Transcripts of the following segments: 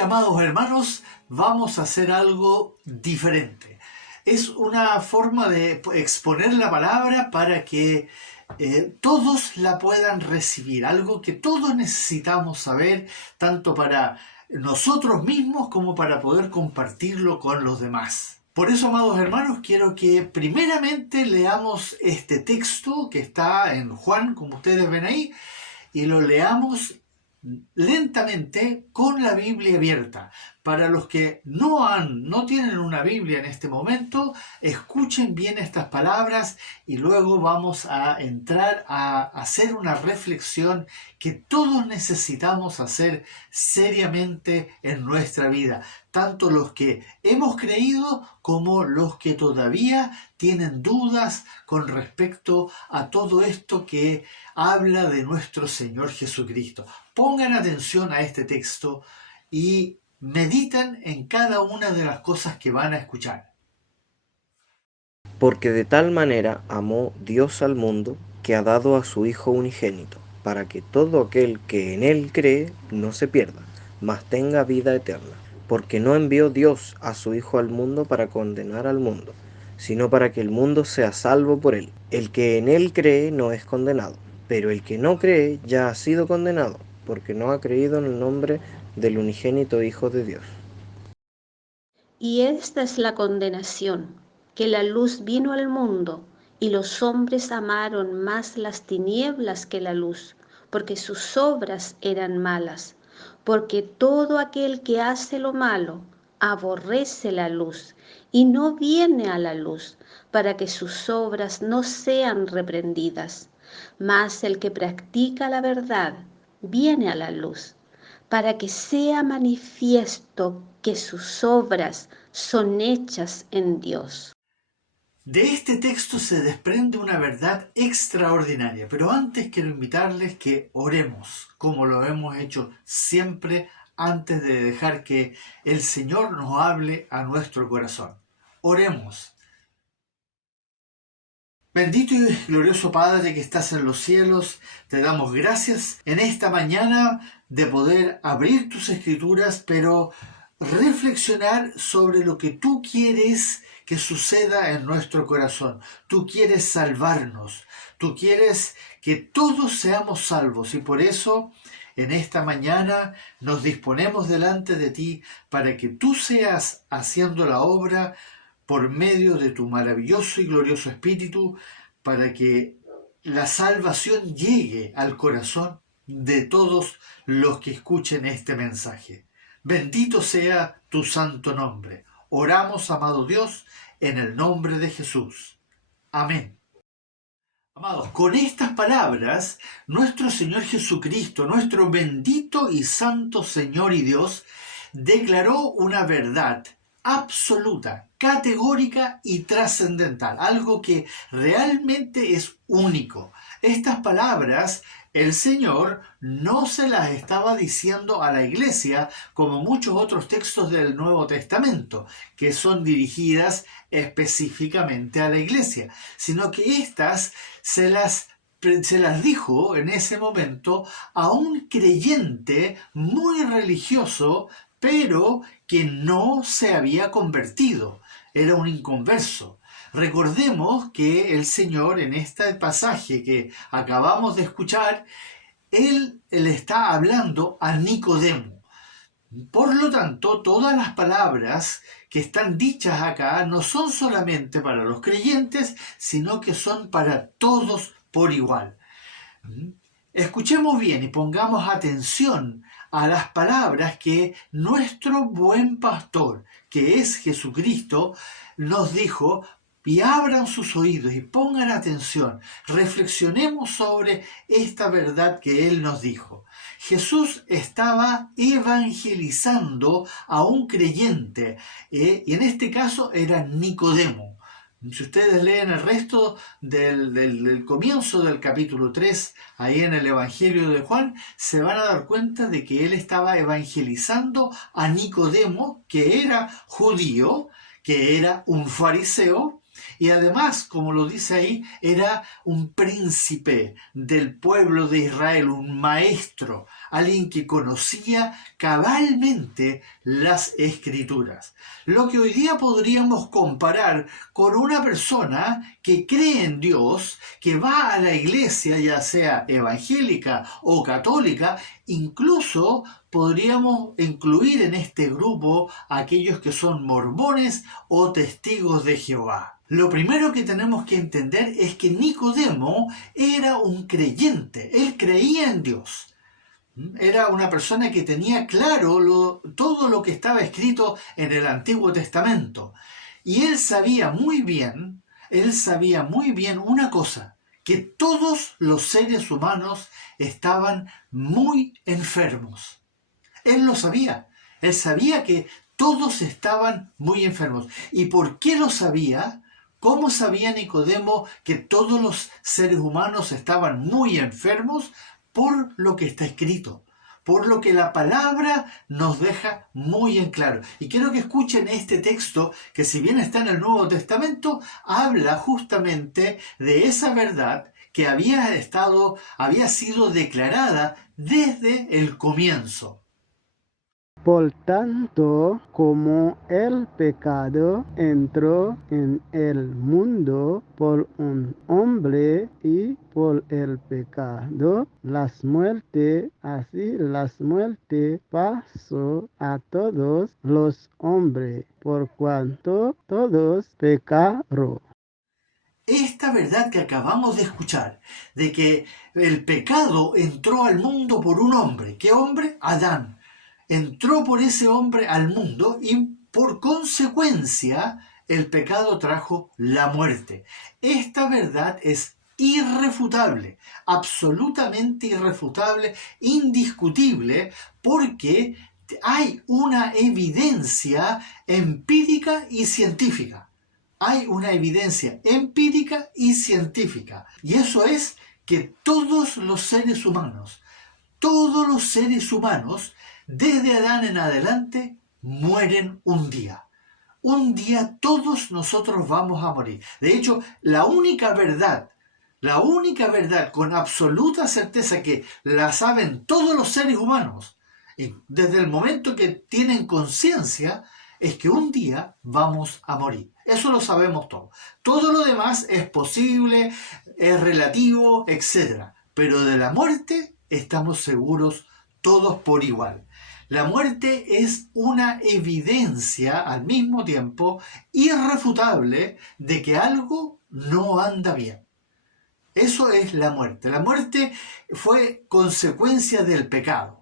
Hoy, amados hermanos, vamos a hacer algo diferente. Es una forma de exponer la palabra para que todos la puedan recibir, algo que todos necesitamos saber, tanto para nosotros mismos como para poder compartirlo con los demás. Por eso, amados hermanos, quiero que primeramente leamos este texto que está en Juan, como ustedes ven ahí, y lo leamos lentamente con la Biblia abierta. Para los que no tienen una Biblia en este momento, escuchen bien estas palabras y luego vamos a entrar a hacer una reflexión que todos necesitamos hacer seriamente en nuestra vida, tanto los que hemos creído como los que todavía tienen dudas con respecto a todo esto que habla de nuestro Señor Jesucristo. Pongan atención a este texto y mediten en cada una de las cosas que van a escuchar. Porque de tal manera amó Dios al mundo, que ha dado a su Hijo unigénito, para que todo aquel que en Él cree no se pierda, mas tenga vida eterna. Porque no envió Dios a su Hijo al mundo para condenar al mundo, sino para que el mundo sea salvo por Él. El que en Él cree no es condenado, pero el que no cree ya ha sido condenado, porque no ha creído en el nombre del unigénito Hijo de Dios. Y esta es la condenación, que la luz vino al mundo, y los hombres amaron más las tinieblas que la luz, porque sus obras eran malas. Porque todo aquel que hace lo malo aborrece la luz, y no viene a la luz, para que sus obras no sean reprendidas. Mas el que practica la verdad viene a la luz, para que sea manifiesto que sus obras son hechas en Dios. De este texto se desprende una verdad extraordinaria, pero antes quiero invitarles que oremos, como lo hemos hecho siempre antes de dejar que el Señor nos hable a nuestro corazón. Oremos. Bendito y glorioso Padre que estás en los cielos, te damos gracias en esta mañana de poder abrir tus escrituras, pero reflexionar sobre lo que tú quieres que suceda en nuestro corazón. Tú quieres salvarnos, tú quieres que todos seamos salvos y por eso en esta mañana nos disponemos delante de ti para que tú seas haciendo la obra por medio de tu maravilloso y glorioso Espíritu, para que la salvación llegue al corazón de todos los que escuchen este mensaje. Bendito sea tu santo nombre. Oramos, amado Dios, en el nombre de Jesús. Amén. Amados, con estas palabras, nuestro Señor Jesucristo, nuestro bendito y santo Señor y Dios, declaró una verdad absoluta, categórica y trascendental, algo que realmente es único. Estas palabras el Señor no se las estaba diciendo a la iglesia como muchos otros textos del Nuevo Testamento, que son dirigidas específicamente a la iglesia, sino que estas se las dijo en ese momento a un creyente muy religioso, pero que no se había convertido, era un inconverso. Recordemos que el Señor en este pasaje que acabamos de escuchar, Él le está hablando a Nicodemo. Por lo tanto, todas las palabras que están dichas acá no son solamente para los creyentes, sino que son para todos por igual. Escuchemos bien y pongamos atención a las palabras que nuestro buen pastor, que es Jesucristo, nos dijo, y abran sus oídos y pongan atención, reflexionemos sobre esta verdad que Él nos dijo. Jesús estaba evangelizando a un creyente, y en este caso era Nicodemo. Si ustedes leen el resto del comienzo del capítulo 3, ahí en el Evangelio de Juan, se van a dar cuenta de que él estaba evangelizando a Nicodemo, que era judío, que era un fariseo, Y además, como lo dice ahí, era un príncipe del pueblo de Israel, un maestro, alguien que conocía cabalmente las Escrituras. Lo que hoy día podríamos comparar con una persona que cree en Dios, que va a la iglesia, ya sea evangélica o católica. Incluso podríamos incluir en este grupo a aquellos que son mormones o testigos de Jehová. Lo primero que tenemos que entender es que Nicodemo era un creyente, él creía en Dios. Era una persona que tenía claro todo lo que estaba escrito en el Antiguo Testamento. Y él sabía muy bien una cosa, que todos los seres humanos estaban muy enfermos. Él lo sabía. Él sabía que todos estaban muy enfermos. ¿Y por qué lo sabía? ¿Cómo sabía Nicodemo que todos los seres humanos estaban muy enfermos? Por lo que está escrito, por lo que la palabra nos deja muy en claro. Y quiero que escuchen este texto que, si bien está en el Nuevo Testamento, habla justamente de esa verdad que había sido declarada desde el comienzo. Por tanto, como el pecado entró en el mundo por un hombre y por el pecado las muertes, así las muertes pasó a todos los hombres, por cuanto todos pecaron. Esta verdad que acabamos de escuchar, de que el pecado entró al mundo por un hombre. ¿Qué hombre? Adán. Entró por ese hombre al mundo y por consecuencia el pecado trajo la muerte. Esta verdad es irrefutable, absolutamente irrefutable, indiscutible, porque hay una evidencia empírica y científica. Hay una evidencia empírica y científica. Y eso es que todos los seres humanos, desde Adán en adelante, mueren un día. Un día todos nosotros vamos a morir. De hecho, la única verdad con absoluta certeza que la saben todos los seres humanos, y desde el momento que tienen conciencia, es que un día vamos a morir. Eso lo sabemos todos. Todo lo demás es posible, es relativo, etc. Pero de la muerte estamos seguros todos por igual. La muerte es una evidencia al mismo tiempo irrefutable de que algo no anda bien. Eso es la muerte. La muerte fue consecuencia del pecado.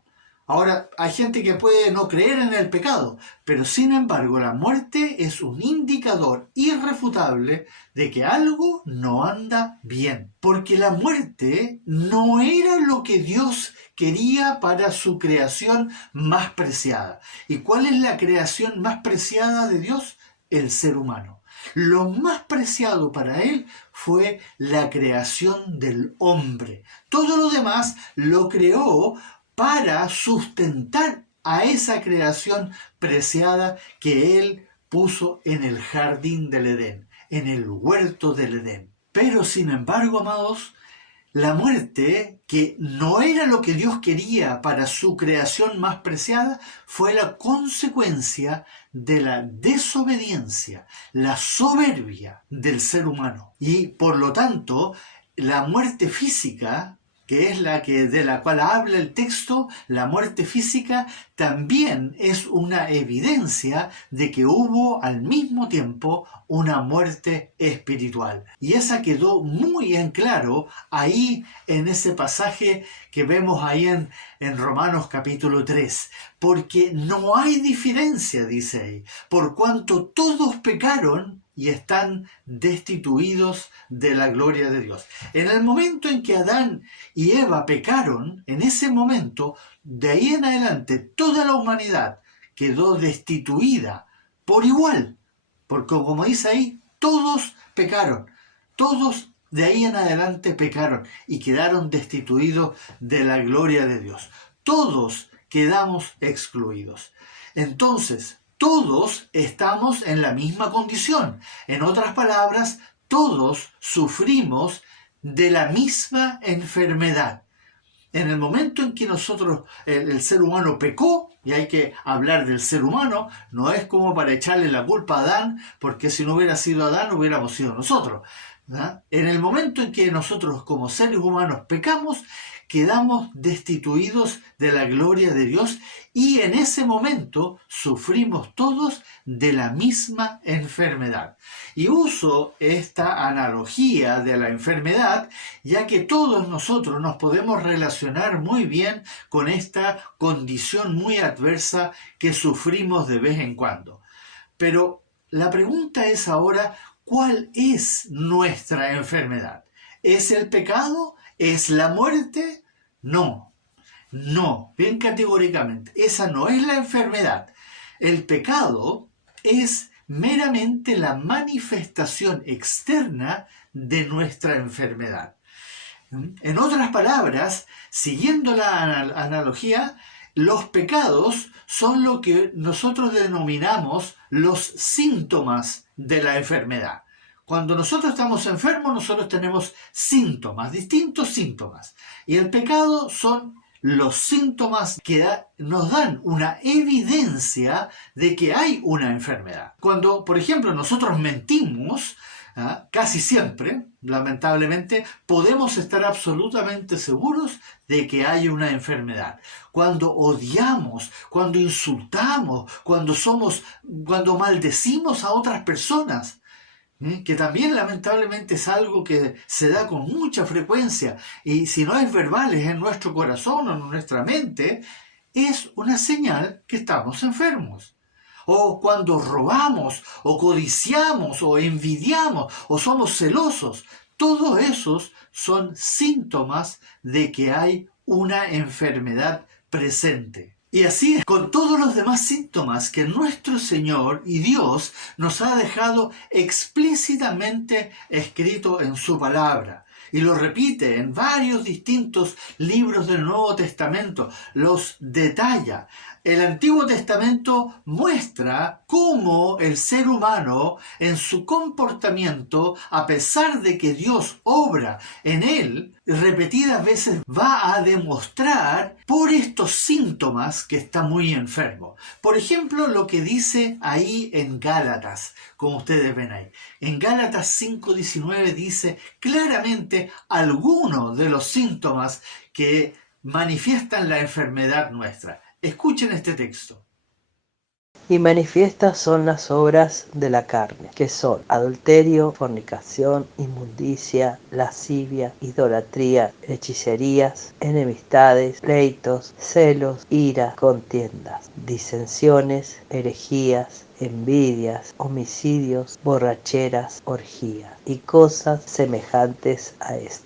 Ahora, hay gente que puede no creer en el pecado, pero sin embargo la muerte es un indicador irrefutable de que algo no anda bien. Porque la muerte no era lo que Dios quería para su creación más preciada. ¿Y cuál es la creación más preciada de Dios? El ser humano. Lo más preciado para él fue la creación del hombre. Todo lo demás lo creó para sustentar a esa creación preciada que él puso en el jardín del Edén, en el huerto del Edén. Pero sin embargo, amados, la muerte, que no era lo que Dios quería para su creación más preciada, fue la consecuencia de la desobediencia, la soberbia del ser humano. Y por lo tanto, la muerte física, que es de la cual habla el texto, la muerte física también es una evidencia de que hubo al mismo tiempo una muerte espiritual. Y esa quedó muy en claro ahí en ese pasaje que vemos ahí en Romanos capítulo 3. Porque no hay diferencia, dice ahí, por cuanto todos pecaron y están destituidos de la gloria de Dios. En el momento en que Adán y Eva pecaron, en ese momento, de ahí en adelante, toda la humanidad quedó destituida por igual. Porque como dice ahí, todos pecaron. Todos de ahí en adelante pecaron y quedaron destituidos de la gloria de Dios. Todos quedamos excluidos. Entonces, todos estamos en la misma condición. En otras palabras, todos sufrimos de la misma enfermedad. En el momento en que el ser humano pecó, y hay que hablar del ser humano, no es como para echarle la culpa a Adán, porque si no hubiera sido Adán, hubiéramos sido nosotros, ¿verdad? En el momento en que nosotros como seres humanos pecamos, quedamos destituidos de la gloria de Dios y en ese momento sufrimos todos de la misma enfermedad. Y uso esta analogía de la enfermedad ya que todos nosotros nos podemos relacionar muy bien con esta condición muy adversa que sufrimos de vez en cuando. Pero la pregunta es ahora, ¿cuál es nuestra enfermedad? ¿Es el pecado? ¿Es la muerte? No, bien categóricamente. Esa no es la enfermedad. El pecado es meramente la manifestación externa de nuestra enfermedad. En otras palabras, siguiendo la analogía, los pecados son lo que nosotros denominamos los síntomas de la enfermedad. Cuando nosotros estamos enfermos, nosotros tenemos síntomas, distintos síntomas. Y el pecado son los síntomas que nos dan una evidencia de que hay una enfermedad. Cuando, por ejemplo, nosotros mentimos, casi siempre, lamentablemente, podemos estar absolutamente seguros de que hay una enfermedad. Cuando odiamos, cuando insultamos, cuando maldecimos a otras personas, que también lamentablemente es algo que se da con mucha frecuencia y si no es verbal, es en nuestro corazón o en nuestra mente, es una señal que estamos enfermos. O cuando robamos, o codiciamos, o envidiamos, o somos celosos, todos esos son síntomas de que hay una enfermedad presente. Y así es con todos los demás síntomas que nuestro Señor y Dios nos ha dejado explícitamente escrito en su palabra. Y lo repite en varios distintos libros del Nuevo Testamento, los detalla. El Antiguo Testamento muestra cómo el ser humano en su comportamiento, a pesar de que Dios obra en él, repetidas veces va a demostrar por estos síntomas que está muy enfermo. Por ejemplo, lo que dice ahí en Gálatas, como ustedes ven ahí. En Gálatas 5:19 dice claramente algunos de los síntomas que manifiestan la enfermedad nuestra. Escuchen este texto. Y manifiestas son las obras de la carne, que son adulterio, fornicación, inmundicia, lascivia, idolatría, hechicerías, enemistades, pleitos, celos, ira, contiendas, disensiones, herejías, envidias, homicidios, borracheras, orgías y cosas semejantes a esto.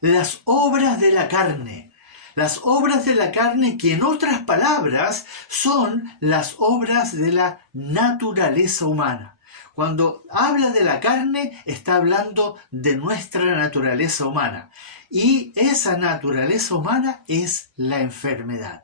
Las obras de la carne. Las obras de la carne que en otras palabras son las obras de la naturaleza humana. Cuando habla de la carne está hablando de nuestra naturaleza humana. Y esa naturaleza humana es la enfermedad.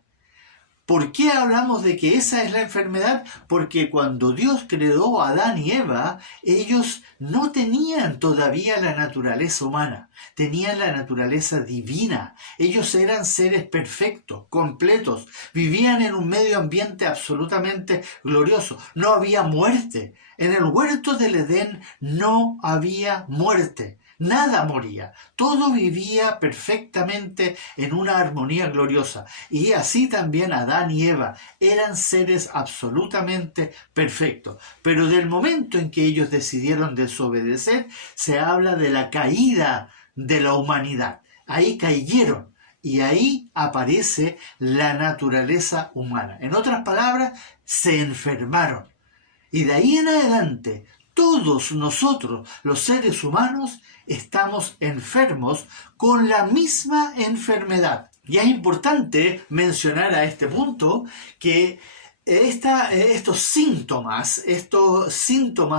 ¿Por qué hablamos de que esa es la enfermedad? Porque cuando Dios creó a Adán y Eva, ellos no tenían todavía la naturaleza humana, tenían la naturaleza divina. Ellos eran seres perfectos, completos, vivían en un medio ambiente absolutamente glorioso. No había muerte. En el huerto del Edén no había muerte. Nada moría, todo vivía perfectamente en una armonía gloriosa. Y así también Adán y Eva eran seres absolutamente perfectos. Pero del momento en que ellos decidieron desobedecer, se habla de la caída de la humanidad. Ahí cayeron y ahí aparece la naturaleza humana. En otras palabras, se enfermaron. Y de ahí en adelante, todos nosotros, los seres humanos, estamos enfermos con la misma enfermedad. Y es importante mencionar a este punto que estos síntomas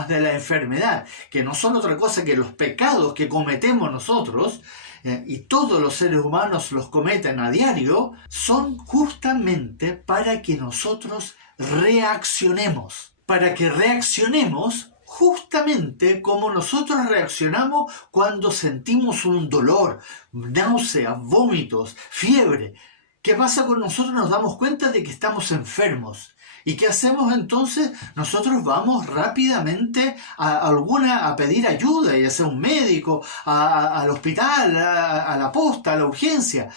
de la enfermedad, que no son otra cosa que los pecados que cometemos nosotros, y todos los seres humanos los cometen a diario, son justamente para que nosotros reaccionemos. Para que reaccionemos justamente como nosotros reaccionamos cuando sentimos un dolor, náuseas, vómitos, fiebre. ¿Qué pasa con nosotros? Nos damos cuenta de que estamos enfermos. ¿Y qué hacemos entonces? Nosotros vamos rápidamente a pedir ayuda, ya sea un médico, al hospital, a la posta, a la urgencia.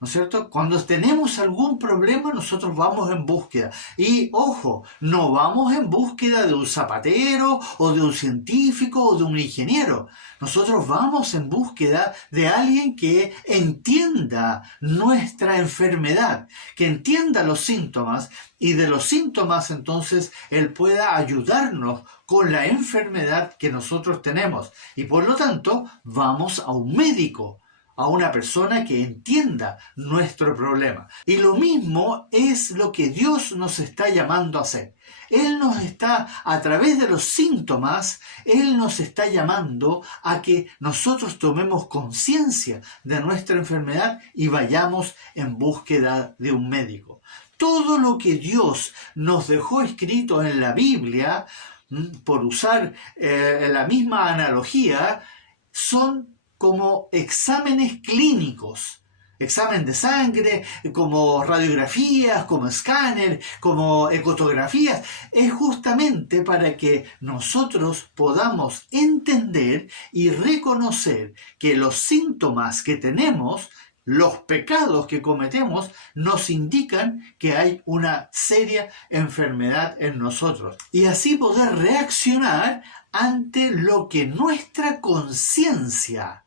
¿No es cierto? Cuando tenemos algún problema, nosotros vamos en búsqueda. Y, ojo, no vamos en búsqueda de un zapatero, o de un científico, o de un ingeniero. Nosotros vamos en búsqueda de alguien que entienda nuestra enfermedad, que entienda los síntomas, y de los síntomas, entonces, él pueda ayudarnos con la enfermedad que nosotros tenemos. Y, por lo tanto, vamos a un médico, a una persona que entienda nuestro problema. Y lo mismo es lo que Dios nos está llamando a hacer. Él nos está, a través de los síntomas, Él nos está llamando a que nosotros tomemos conciencia de nuestra enfermedad y vayamos en búsqueda de un médico. Todo lo que Dios nos dejó escrito en la Biblia, por usar la misma analogía, son como exámenes clínicos, examen de sangre, como radiografías, como escáner, como ecografías. Es justamente para que nosotros podamos entender y reconocer que los síntomas que tenemos, los pecados que cometemos, nos indican que hay una seria enfermedad en nosotros. Y así poder reaccionar ante lo que nuestra conciencia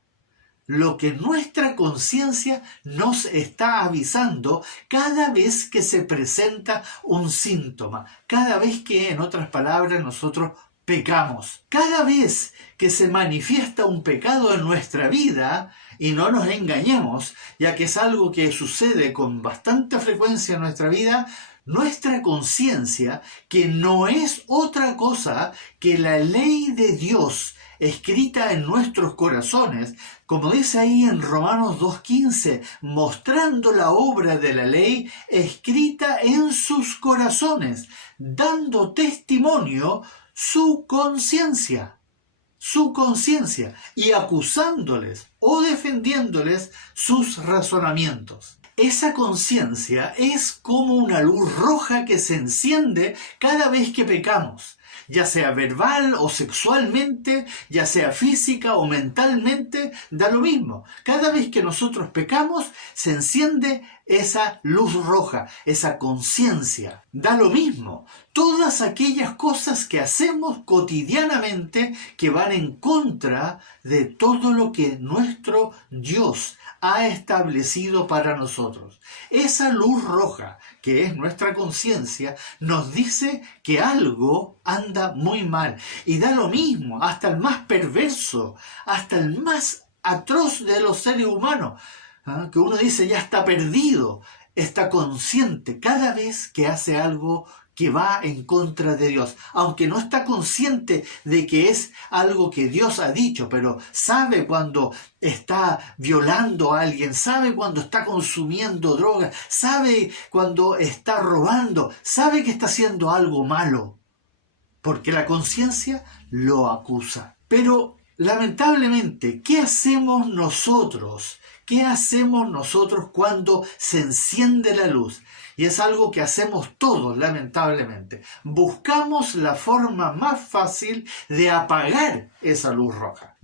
nos está avisando cada vez que se presenta un síntoma, cada vez que, en otras palabras, nosotros pecamos. Cada vez que se manifiesta un pecado en nuestra vida, y no nos engañemos, ya que es algo que sucede con bastante frecuencia en nuestra vida, nuestra conciencia, que no es otra cosa que la ley de Dios escrita en nuestros corazones, como dice ahí en Romanos 2:15, mostrando la obra de la ley escrita en sus corazones, dando testimonio su conciencia, y acusándoles o defendiéndoles sus razonamientos. Esa conciencia es como una luz roja que se enciende cada vez que pecamos, ya sea verbal o sexualmente, ya sea física o mentalmente, da lo mismo. Cada vez que nosotros pecamos, se enciende esa luz roja, esa conciencia. Da lo mismo. Todas aquellas cosas que hacemos cotidianamente que van en contra de todo lo que nuestro Dios ha establecido para nosotros. Esa luz roja, que es nuestra conciencia, nos dice que algo anda muy mal. Y da lo mismo, hasta el más perverso, hasta el más atroz de los seres humanos, que uno dice ya está perdido, está consciente cada vez que hace algo que va en contra de Dios, aunque no está consciente de que es algo que Dios ha dicho, pero sabe cuando está violando a alguien, sabe cuando está consumiendo drogas, sabe cuando está robando, sabe que está haciendo algo malo, porque la conciencia lo acusa. Pero lamentablemente, ¿qué hacemos nosotros? ¿Qué hacemos nosotros cuando se enciende la luz? Y es algo que hacemos todos, lamentablemente. Buscamos la forma más fácil de apagar esa luz roja.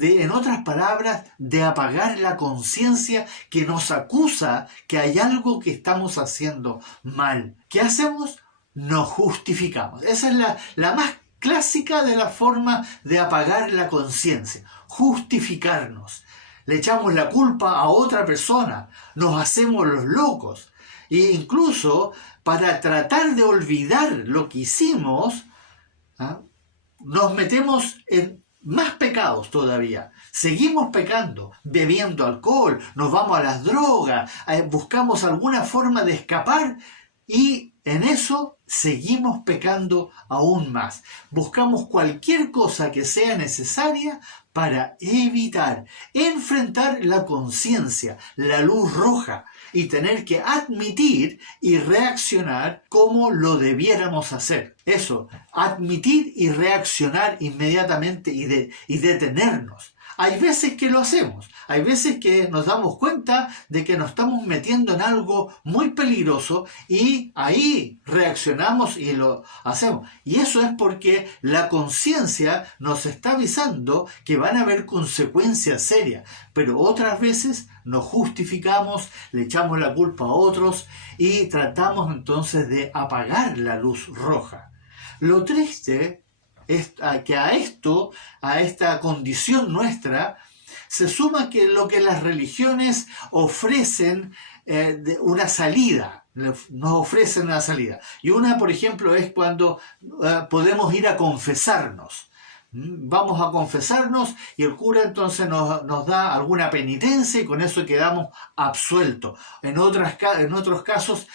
En otras palabras, de apagar la conciencia que nos acusa que hay algo que estamos haciendo mal. ¿Qué hacemos? Nos justificamos. Esa es la más clásica de la forma de apagar la conciencia. Justificarnos. Le echamos la culpa a otra persona, nos hacemos los locos. E incluso para tratar de olvidar lo que hicimos, nos metemos en más pecados todavía. Seguimos pecando, bebiendo alcohol, nos vamos a las drogas, buscamos alguna forma de escapar y en eso seguimos pecando aún más. Buscamos cualquier cosa que sea necesaria para evitar enfrentar la conciencia, la luz roja, y tener que admitir y reaccionar como lo debiéramos hacer. Eso, admitir y reaccionar inmediatamente y detenernos. Hay veces que lo hacemos, hay veces que nos damos cuenta de que nos estamos metiendo en algo muy peligroso y ahí reaccionamos y lo hacemos. Y eso es porque la conciencia nos está avisando que van a haber consecuencias serias, pero otras veces nos justificamos, le echamos la culpa a otros y tratamos entonces de apagar la luz roja. Lo triste es que a esta condición nuestra, se suma que lo que las religiones ofrecen una salida, nos ofrecen una salida. Y una, por ejemplo, es cuando podemos ir a confesarnos. Vamos a confesarnos y el cura entonces nos da alguna penitencia y con eso quedamos absueltos. En otros casos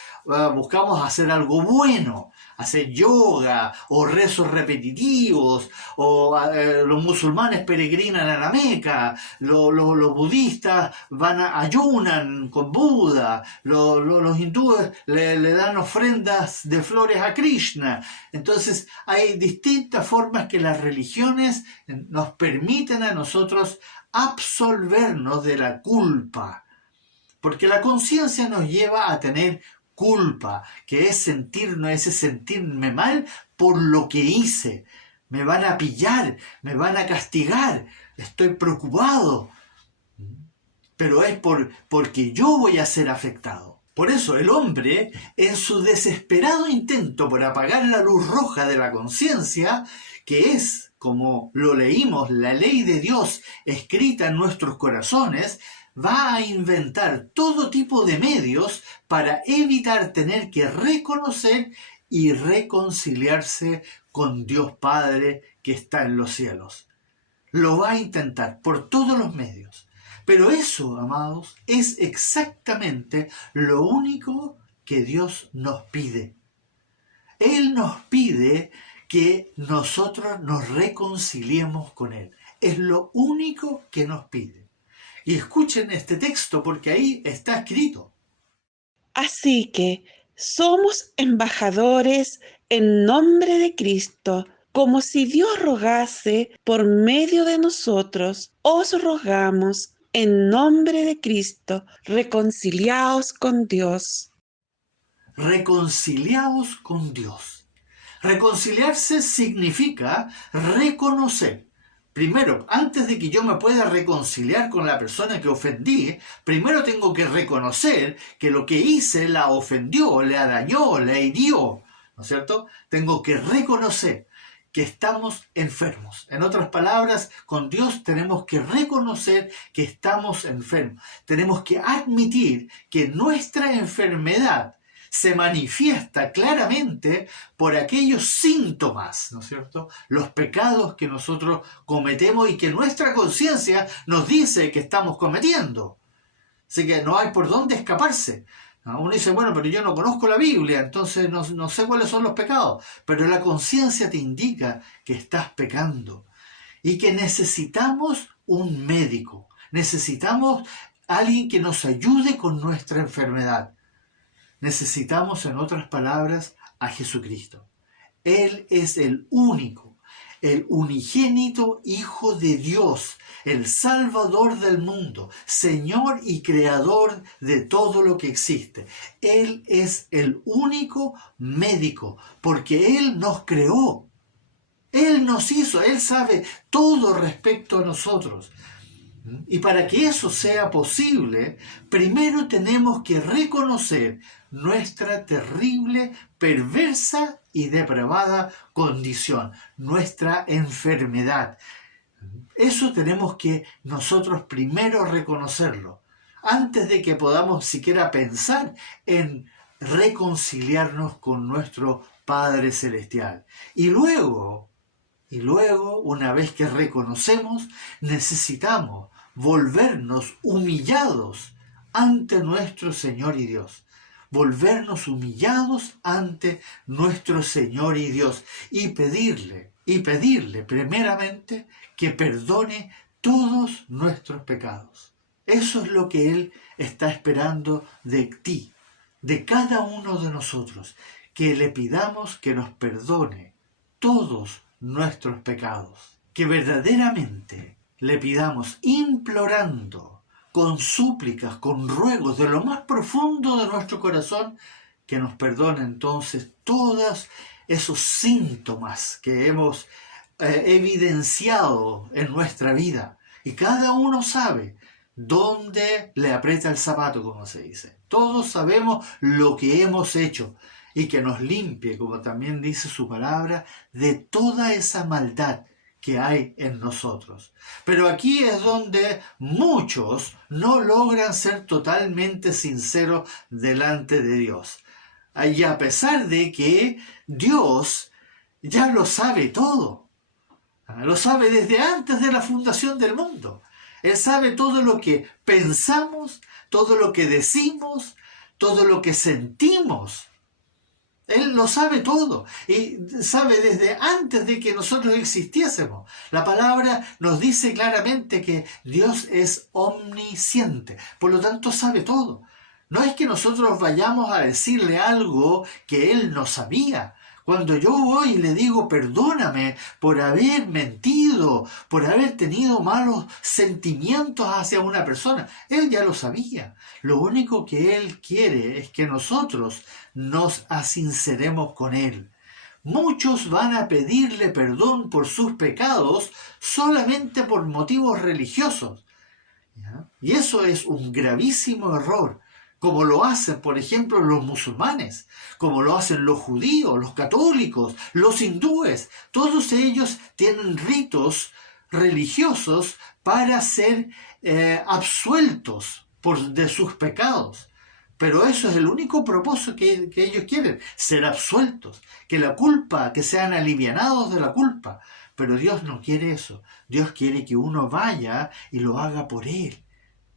buscamos hacer algo bueno, hacer yoga o rezos repetitivos, o los musulmanes peregrinan a la Meca, los budistas ayunan con Buda, los hindúes le dan ofrendas de flores a Krishna. Entonces hay distintas formas que las religiones nos permiten a nosotros absolvernos de la culpa, porque la conciencia nos lleva a tener culpa, que es sentirme mal por lo que hice. Me van a pillar, me van a castigar, estoy preocupado. Pero es porque yo voy a ser afectado. Por eso el hombre, en su desesperado intento por apagar la luz roja de la conciencia, que es, como lo leímos, la ley de Dios escrita en nuestros corazones, va a inventar todo tipo de medios para evitar tener que reconocer y reconciliarse con Dios Padre que está en los cielos. Lo va a intentar por todos los medios. Pero eso, amados, es exactamente lo único que Dios nos pide. Él nos pide que nosotros nos reconciliemos con Él. Es lo único que nos pide. Y escuchen este texto porque ahí está escrito. Así que somos embajadores en nombre de Cristo, como si Dios rogase por medio de nosotros. Os rogamos en nombre de Cristo, reconciliaos con Dios. Reconciliaos con Dios. Reconciliarse significa reconocer. Primero, antes de que yo me pueda reconciliar con la persona que ofendí, primero tengo que reconocer que lo que hice la ofendió, la dañó, la hirió, ¿no es cierto? Tengo que reconocer que estamos enfermos. En otras palabras, con Dios tenemos que reconocer que estamos enfermos. Tenemos que admitir que nuestra enfermedad se manifiesta claramente por aquellos síntomas, ¿no es cierto? Los pecados que nosotros cometemos y que nuestra conciencia nos dice que estamos cometiendo. Así que no hay por dónde escaparse. Uno dice, bueno, pero yo no conozco la Biblia, entonces no sé cuáles son los pecados. Pero la conciencia te indica que estás pecando y que necesitamos un médico. Necesitamos alguien que nos ayude con nuestra enfermedad. Necesitamos, en otras palabras, a Jesucristo. Él es el único, el unigénito Hijo de Dios, el Salvador del mundo, Señor y Creador de todo lo que existe. Él es el único médico, porque Él nos creó. Él nos hizo, Él sabe todo respecto a nosotros. Y para que eso sea posible, primero tenemos que reconocer nuestra terrible, perversa y depravada condición, nuestra enfermedad. Eso tenemos que nosotros primero reconocerlo, antes de que podamos siquiera pensar en reconciliarnos con nuestro Padre Celestial. Y luego, una vez que reconocemos, necesitamos volvernos humillados ante nuestro Señor y Dios. Volvernos humillados ante nuestro Señor y Dios y pedirle primeramente que perdone todos nuestros pecados. Eso es lo que Él está esperando de ti, de cada uno de nosotros, que le pidamos que nos perdone todos nuestros pecados, que verdaderamente le pidamos implorando, con súplicas, con ruegos de lo más profundo de nuestro corazón, que nos perdone entonces todos esos síntomas que hemos evidenciado en nuestra vida. Y cada uno sabe dónde le aprieta el zapato, como se dice. Todos sabemos lo que hemos hecho y que nos limpie, como también dice su palabra, de toda esa maldad que hay en nosotros. Pero aquí es donde muchos no logran ser totalmente sinceros delante de Dios. Y a pesar de que Dios ya lo sabe todo, lo sabe desde antes de la fundación del mundo. Él sabe todo lo que pensamos, todo lo que decimos, todo lo que sentimos. Él lo sabe todo y sabe desde antes de que nosotros existiésemos. La palabra nos dice claramente que Dios es omnisciente, por lo tanto sabe todo. No es que nosotros vayamos a decirle algo que Él no sabía. Cuando yo voy y le digo perdóname por haber mentido, por haber tenido malos sentimientos hacia una persona, Él ya lo sabía. Lo único que Él quiere es que nosotros nos asinceremos con Él. Muchos van a pedirle perdón por sus pecados solamente por motivos religiosos. ¿Ya? Y eso es un gravísimo error, como lo hacen, por ejemplo, los musulmanes, como lo hacen los judíos, los católicos, los hindúes. Todos ellos tienen ritos religiosos para ser absueltos de sus pecados. Pero eso es el único propósito que ellos quieren, ser absueltos, que sean alivianados de la culpa. Pero Dios no quiere eso. Dios quiere que uno vaya y lo haga por Él.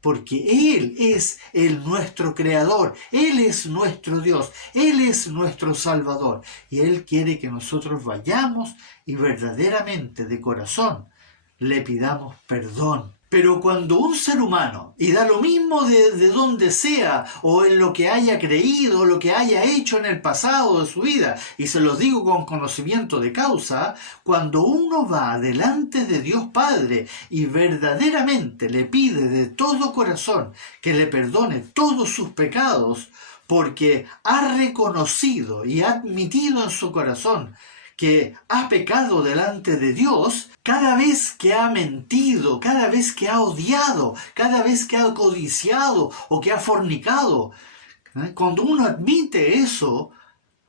Porque Él es nuestro Creador, Él es nuestro Dios, Él es nuestro Salvador. Y Él quiere que nosotros vayamos y verdaderamente de corazón le pidamos perdón. Pero cuando un ser humano, y da lo mismo de donde sea, o en lo que haya creído, o lo que haya hecho en el pasado de su vida, y se los digo con conocimiento de causa, cuando uno va delante de Dios Padre y verdaderamente le pide de todo corazón que le perdone todos sus pecados, porque ha reconocido y ha admitido en su corazón que ha pecado delante de Dios, cada vez que ha mentido, cada vez que ha odiado, cada vez que ha codiciado o que ha fornicado, cuando uno admite eso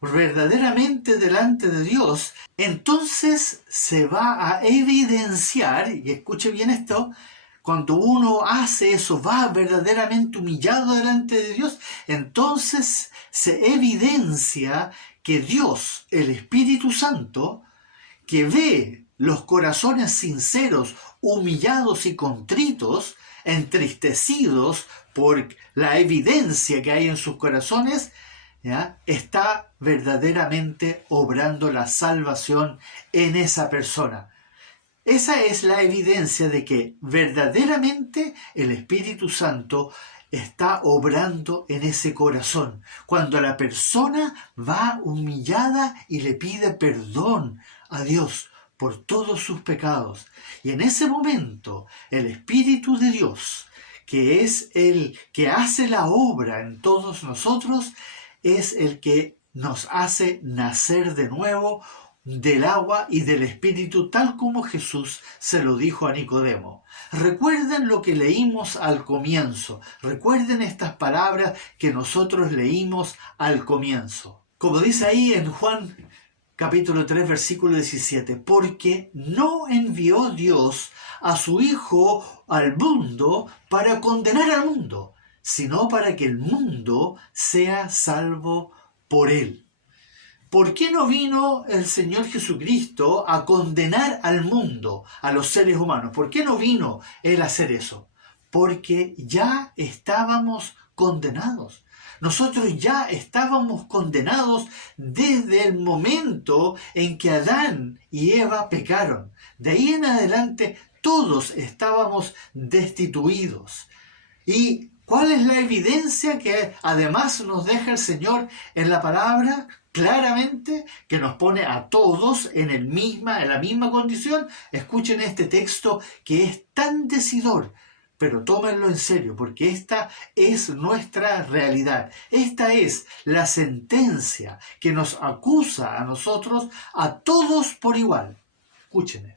verdaderamente delante de Dios, entonces se va a evidenciar, y escuche bien esto, cuando uno hace eso, va verdaderamente humillado delante de Dios, entonces se evidencia que Dios, el Espíritu Santo, que ve los corazones sinceros, humillados y contritos, entristecidos por la evidencia que hay en sus corazones, ¿ya?, está verdaderamente obrando la salvación en esa persona. Esa es la evidencia de que verdaderamente el Espíritu Santo está obrando en ese corazón. Cuando la persona va humillada y le pide perdón a Dios por todos sus pecados. Y en ese momento el Espíritu de Dios, que es el que hace la obra en todos nosotros, es el que nos hace nacer de nuevo del agua y del Espíritu, tal como Jesús se lo dijo a Nicodemo. Recuerden lo que leímos al comienzo. Recuerden estas palabras que nosotros leímos al comienzo. Como dice ahí en Juan capítulo 3, versículo 17. Porque no envió Dios a su Hijo al mundo para condenar al mundo, sino para que el mundo sea salvo por él. ¿Por qué no vino el Señor Jesucristo a condenar al mundo, a los seres humanos? ¿Por qué no vino Él a hacer eso? Porque ya estábamos condenados. Nosotros ya estábamos condenados desde el momento en que Adán y Eva pecaron. De ahí en adelante Todos estábamos destituidos. ¿Y cuál es la evidencia que además nos deja el Señor en la palabra? Claramente que nos pone a todos en la misma condición. Escuchen este texto que es tan decidor, pero tómenlo en serio, porque esta es nuestra realidad. Esta es la sentencia que nos acusa a nosotros, a todos por igual. Escuchen.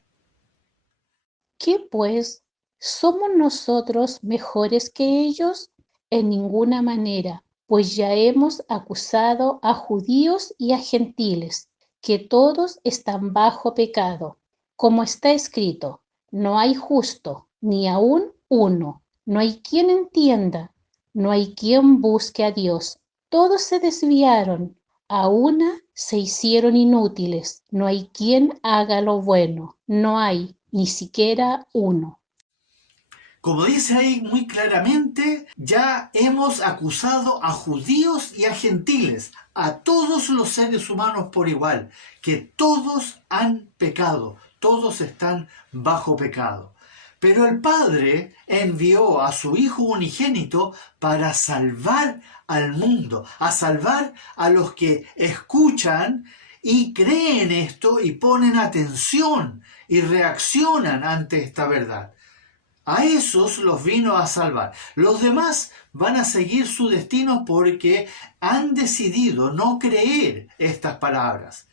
¿Qué pues? ¿Somos nosotros mejores que ellos? En ninguna manera, pues ya hemos acusado a judíos y a gentiles, que todos están bajo pecado. Como está escrito, no hay justo, ni aun uno, no hay quien entienda, no hay quien busque a Dios. Todos se desviaron, a una se hicieron inútiles, no hay quien haga lo bueno, no hay ni siquiera uno. Como dice ahí muy claramente, ya hemos acusado a judíos y a gentiles, a todos los seres humanos por igual, que todos han pecado, todos están bajo pecado. Pero el Padre envió a su Hijo unigénito para salvar al mundo, a salvar a los que escuchan y creen esto y ponen atención y reaccionan ante esta verdad. A esos los vino a salvar. Los demás van a seguir su destino porque han decidido no creer estas palabras.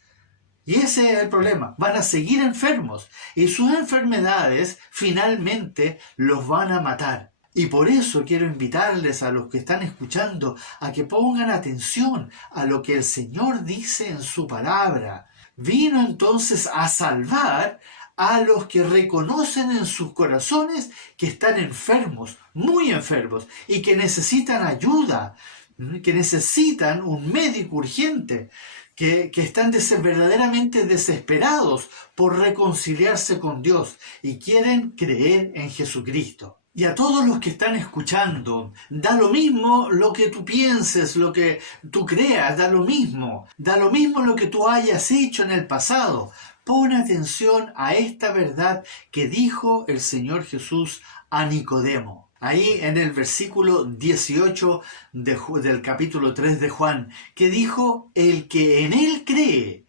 Y ese es el problema. Van a seguir enfermos y sus enfermedades finalmente los van a matar. Y por eso quiero invitarles a los que están escuchando a que pongan atención a lo que el Señor dice en su palabra. Vino entonces a salvar a los que reconocen en sus corazones que están enfermos, muy enfermos, y que necesitan ayuda, que necesitan un médico urgente, que están verdaderamente desesperados por reconciliarse con Dios y quieren creer en Jesucristo. Y a todos los que están escuchando, da lo mismo lo que tú pienses, lo que tú creas, da lo mismo lo que tú hayas hecho en el pasado. Pon atención a esta verdad que dijo el Señor Jesús a Nicodemo. Ahí en el versículo 18 del capítulo 3 de Juan, que dijo, el que en él cree,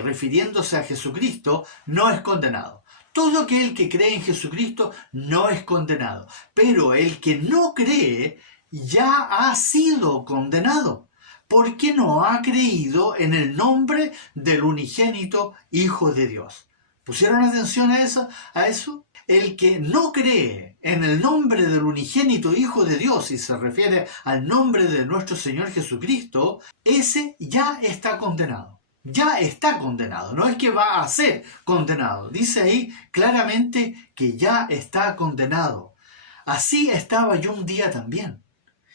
refiriéndose a Jesucristo, no es condenado. Todo aquel que cree en Jesucristo no es condenado, pero el que no cree ya ha sido condenado, porque no ha creído en el nombre del unigénito Hijo de Dios. ¿Pusieron atención a eso? El que no cree en el nombre del unigénito Hijo de Dios, y se refiere al nombre de nuestro Señor Jesucristo, ese ya está condenado. Ya está condenado, no es que va a ser condenado. Dice ahí claramente que ya está condenado. Así estaba yo un día también.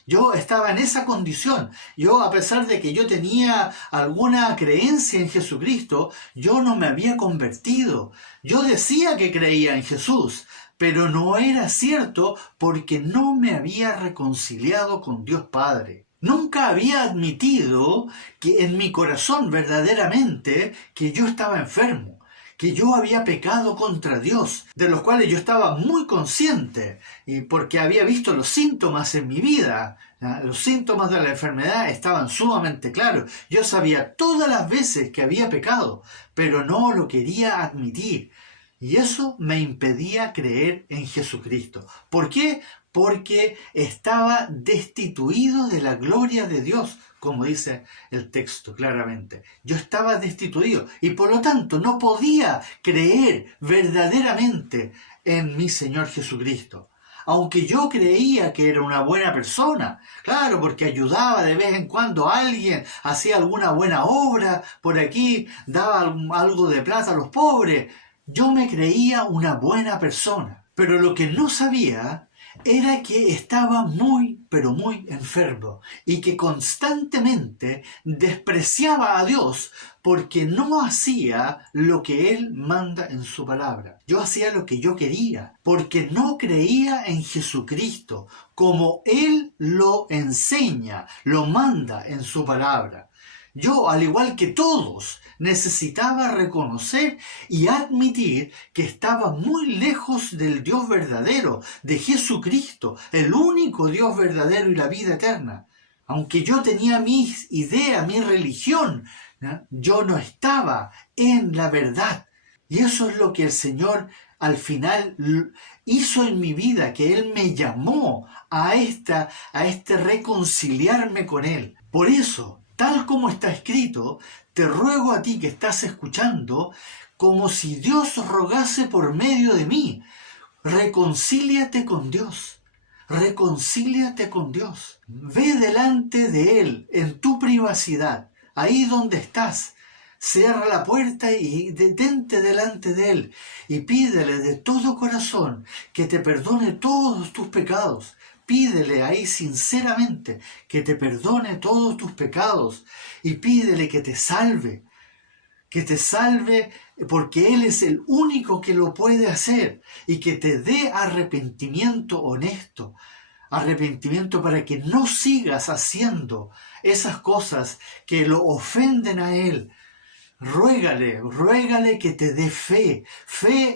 Yo estaba en esa condición. Yo, a pesar de que yo tenía alguna creencia en Jesucristo, yo no me había convertido. Yo decía que creía en Jesús, pero no era cierto porque no me había reconciliado con Dios Padre. Nunca había admitido que en mi corazón verdaderamente que yo estaba enfermo, que yo había pecado contra Dios, de los cuales yo estaba muy consciente, y porque había visto los síntomas en mi vida. Los síntomas de la enfermedad estaban sumamente claros. Yo sabía todas las veces que había pecado, pero no lo quería admitir. Y eso me impedía creer en Jesucristo. ¿Por qué? Porque estaba destituido de la gloria de Dios, como dice el texto claramente. Yo estaba destituido y por lo tanto no podía creer verdaderamente en mi Señor Jesucristo. Aunque yo creía que era una buena persona, claro, porque ayudaba de vez en cuando a alguien, hacía alguna buena obra por aquí, daba algo de plata a los pobres. Yo me creía una buena persona, pero lo que no sabía era que estaba muy, pero muy enfermo y que constantemente despreciaba a Dios porque no hacía lo que Él manda en su palabra. Yo hacía lo que yo quería porque no creía en Jesucristo como Él lo enseña, lo manda en su palabra. Yo, al igual que todos, necesitaba reconocer y admitir que estaba muy lejos del Dios verdadero, de Jesucristo, el único Dios verdadero y la vida eterna. Aunque yo tenía mis ideas, mi religión, ¿no? Yo no estaba en la verdad. Y eso es lo que el Señor al final hizo en mi vida, que Él me llamó a este reconciliarme con Él. Por eso, tal como está escrito, te ruego a ti que estás escuchando, como si Dios rogase por medio de mí. Reconcíliate con Dios. Reconcíliate con Dios. Ve delante de Él en tu privacidad, ahí donde estás. Cierra la puerta y detente delante de Él y pídele de todo corazón que te perdone todos tus pecados. Pídele ahí sinceramente que te perdone todos tus pecados y pídele que te salve porque Él es el único que lo puede hacer y que te dé arrepentimiento honesto. Arrepentimiento para que no sigas haciendo esas cosas que lo ofenden a Él. Ruégale que te dé fe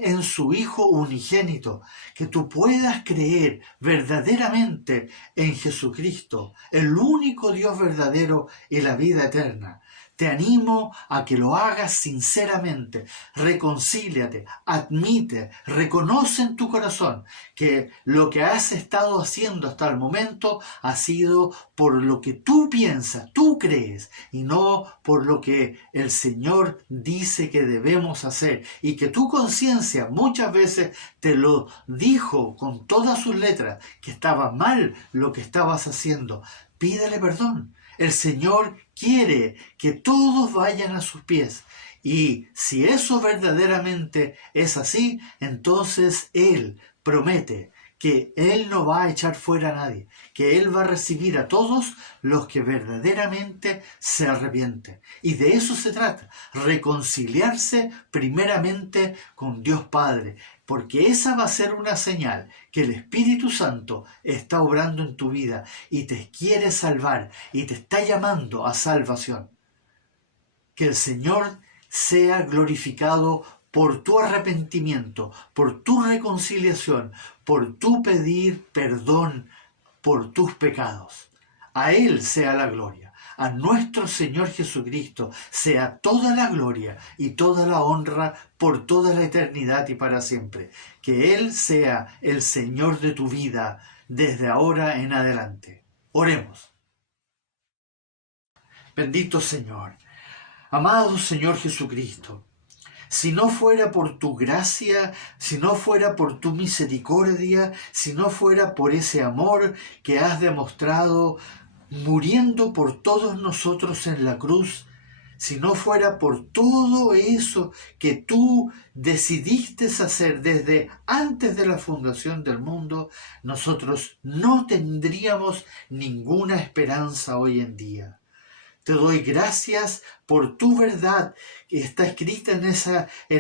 en su Hijo unigénito, que tú puedas creer verdaderamente en Jesucristo, el único Dios verdadero y la vida eterna. Te animo a que lo hagas sinceramente, reconcíliate, admite, reconoce en tu corazón que lo que has estado haciendo hasta el momento ha sido por lo que tú piensas, tú crees, y no por lo que el Señor dice que debemos hacer, y que tu conciencia muchas veces te lo dijo con todas sus letras, que estaba mal lo que estabas haciendo. Pídele perdón. El Señor quiere que todos vayan a sus pies. Y si eso verdaderamente es así, entonces Él promete que Él no va a echar fuera a nadie, que Él va a recibir a todos los que verdaderamente se arrepienten. Y de eso se trata, reconciliarse primeramente con Dios Padre, porque esa va a ser una señal que el Espíritu Santo está obrando en tu vida y te quiere salvar y te está llamando a salvación. Que el Señor sea glorificado por tu arrepentimiento, por tu reconciliación, por tu pedir perdón por tus pecados. A Él sea la gloria. A nuestro Señor Jesucristo sea toda la gloria y toda la honra por toda la eternidad y para siempre. Que Él sea el Señor de tu vida desde ahora en adelante. Oremos. Bendito Señor, amado Señor Jesucristo, si no fuera por tu gracia, si no fuera por tu misericordia, si no fuera por ese amor que has demostrado muriendo por todos nosotros en la cruz, si no fuera por todo eso que tú decidiste hacer desde antes de la fundación del mundo, nosotros no tendríamos ninguna esperanza hoy en día. Te doy gracias por tu verdad que está escrita en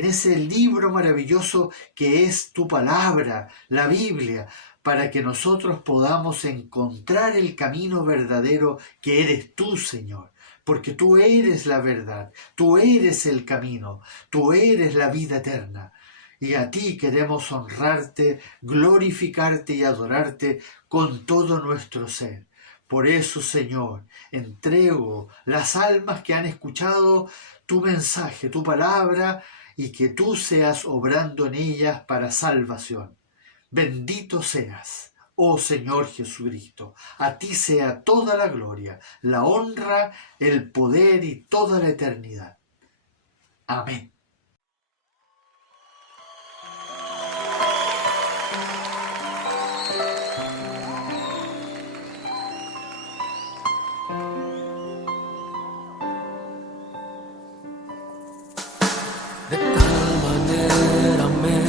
ese libro maravilloso que es tu palabra, la Biblia, para que nosotros podamos encontrar el camino verdadero que eres tú, Señor. Porque tú eres la verdad, tú eres el camino, tú eres la vida eterna. Y a ti queremos honrarte, glorificarte y adorarte con todo nuestro ser. Por eso, Señor, entrego las almas que han escuchado tu mensaje, tu palabra, y que tú seas obrando en ellas para salvación. Bendito seas, oh Señor Jesucristo. A ti sea toda la gloria, la honra, el poder y toda la eternidad. Amén. De tal manera me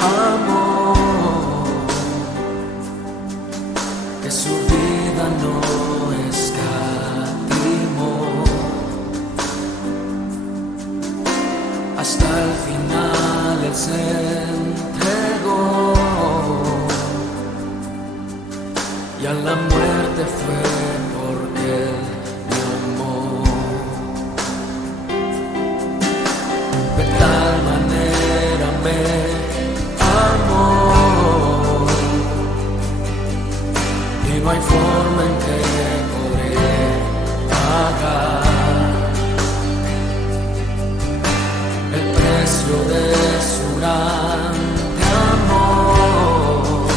amó que su vida no escatimó, hasta el final Él se entregó y a la muerte fue porque Él me amó. no hay forma en que podré pagar el precio de su grande amor,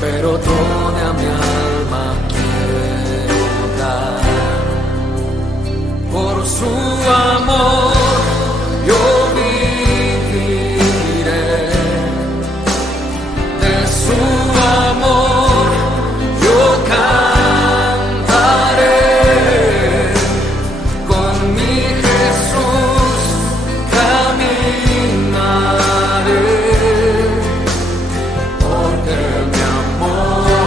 pero toda mi alma quiero dar por su amor. Yo viviré de su amor, yo cantaré, con mi Jesús caminaré, porque me amó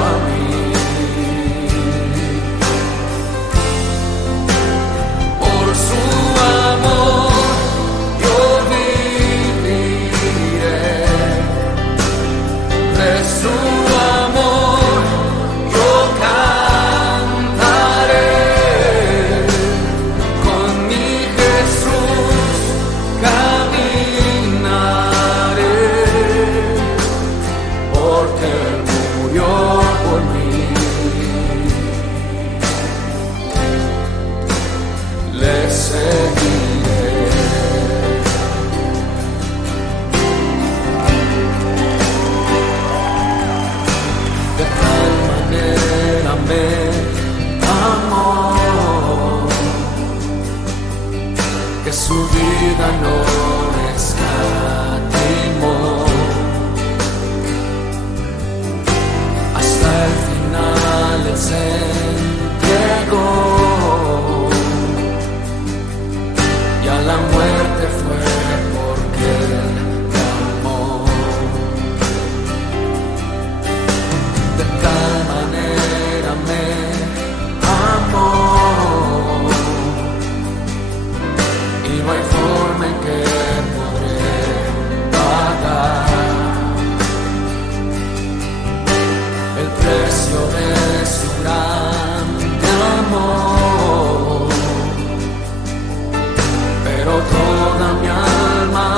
a mí. Por su amor yo viviré, de su amor yo cantaré, con mi Jesús caminaré, porque Él murió por mí. Le seguiré. De tal manera me amó que su vida no escatimó, hasta el final Él se entregó, y a la muerte fue porque Él me amó. De tal manera me amó, y no hay forma en que podré pagar el precio de su grande amor, pero toda mi alma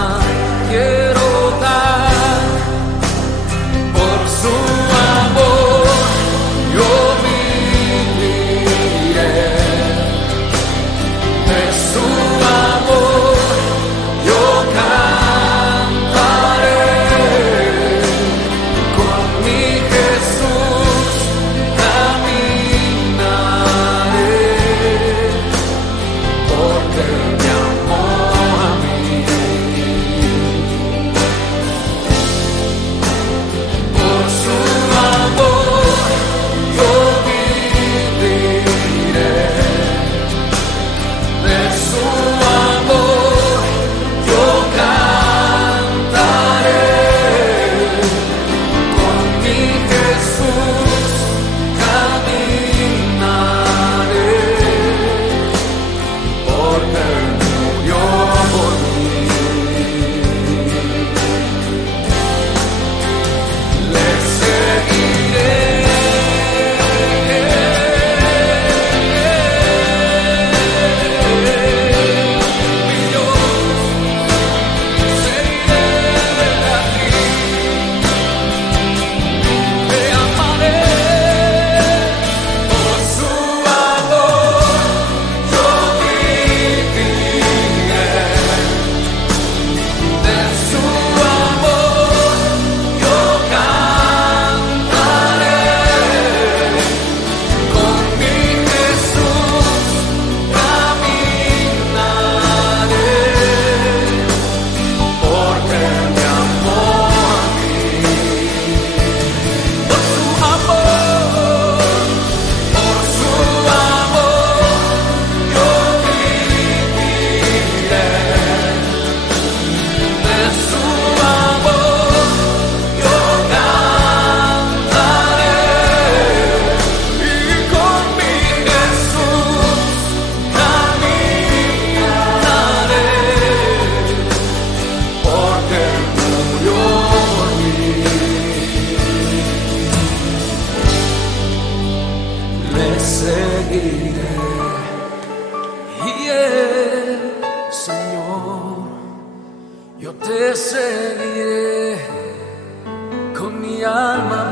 quiero dar por su amor. Yo viviré de su amor, yo cantaré, con mi Jesús caminaré, porque me amó a mí. Por su amor yo viviré, de su amor yo cantaré, con mi Jesús caminaré, porque Él murió por mí. Le seguiré. Mi Dios, seguiré a ti, te amaré. Por su amor yo viviré, de su amor yo cantaré, con mi Jesús caminaré, porque me amó a mí. Por su amor yo viviré, de su amor yo cantaré, y con mi Jesús caminaré, porque Él murió por mí. Le seguiré, y Señor, yo te seguiré, con mi alma